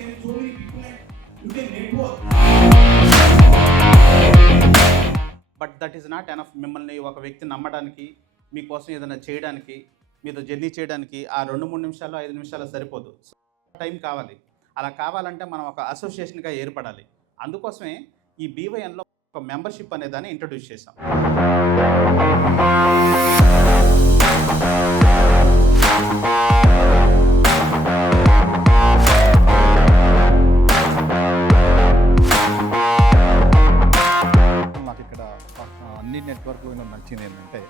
there is so many people and you can network. But that is not enough. మిమ్మల్ని ఒక వ్యక్తి నమ్మడానికి, మీకోసం ఏదైనా చేయడానికి, మీతో జర్నీ చేయడానికి ఆ 2-3 నిమిషాలు 5 నిమిషాలు సరిపోదు. టైం కావాలి. అలా కావాలంటే మనం ఒక అసోసియేషన్గా ఏర్పడాలి. అందుకోసమే ఈ బీవైఎన్లో ఒక మెంబర్షిప్ అనే దాన్ని ఇంట్రడ్యూస్ చేశాం. నాకు ఇక్కడ అన్ని నెట్వర్క్ నచ్చింది ఏంటంటే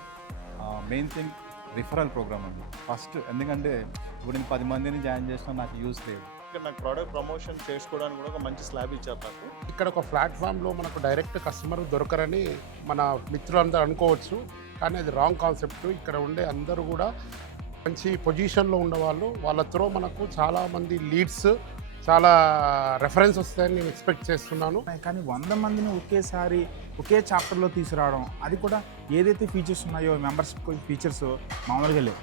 మెయిన్ థింగ్ రిఫరల్ ప్రోగ్రామ్ అండి. ఫస్ట్ ఎందుకంటే ఇప్పుడు నేను 10 మందిని జాయిన్ చేసినా నాకు యూస్ లేదు. ఇక్కడ నాకు ప్రోడక్ట్ ప్రమోషన్ చేసుకోవడానికి కూడా ఒక మంచి స్లాబ్ ఇచ్చారు నాకు. ఇక్కడ ఒక ప్లాట్ఫామ్లో మనకు డైరెక్ట్ కస్టమర్ దొరకరని మన మిత్రులందరూ అనుకోవచ్చు, కానీ అది రాంగ్ కాన్సెప్ట్. ఇక్కడ ఉండే అందరూ కూడా మంచి పొజిషన్లో ఉన్నవాళ్ళు, వాళ్ళ త్రో మనకు చాలామంది లీడ్స్, చాలా రెఫరెన్స్ వస్తాయని నేను ఎక్స్పెక్ట్ చేస్తున్నాను. కానీ 100 మందిని ఒకేసారి ఒకే చాప్టర్లో తీసుకురావడం, అది కూడా ఏదైతే ఫీచర్స్ ఉన్నాయో మెంబర్షిప్ ఫీచర్స్ మామూలుగా లేవు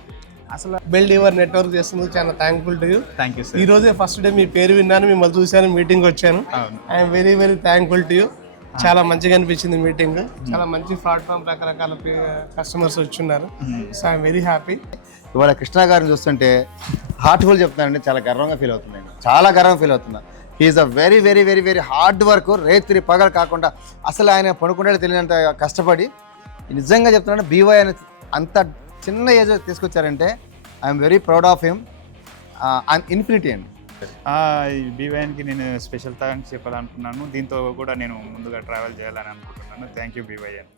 అసలు. బిల్డ్ యువర్ నెట్వర్క్ చేస్తున్నందుకు చాలా thankful to you. Thank you sir. ఈ రోజే ఫస్ట్ డే మీ పేరు విన్నాను, మిమ్మల్ని చూశాను, మీటింగ్ వచ్చాను. I'm very very thankful to you. చాలా మంచిగా అనిపించింది మీటింగ్. చాలా మంచి ప్లాట్ఫామ్, రకరకాల కస్టమర్స్ వచ్చున్నారు. So I'm very happy. ఇవాళ కృష్ణ గారిని చూస్తుంటే హార్ట్ఫుల్ చెప్తానండి, చాలా గర్వంగా ఫీల్ అవుతున్నాను. చాలా గర్వంగా ఫీల్ అవుతున్నా. He's a very very very very hard work. రేత్రి పగలు కాకుండా అసలు ఆయన పడుకుంటే తెలియనంత కష్టపడి నిజంగా చెప్తున్నాను. బీవై అని అంత చిన్న ఏజ్ తీసుకొచ్చారంటే I'm very proud of him. Infinity అండి. ఈ బీవైఎన్కి నేను స్పెషల్ థ్యాంక్స్ చెప్పాలనుకున్నాను. దీంతో కూడా నేను ముందుగా ట్రావెల్ చేయాలని అనుకుంటున్నాను. Thank you బీవైఎన్.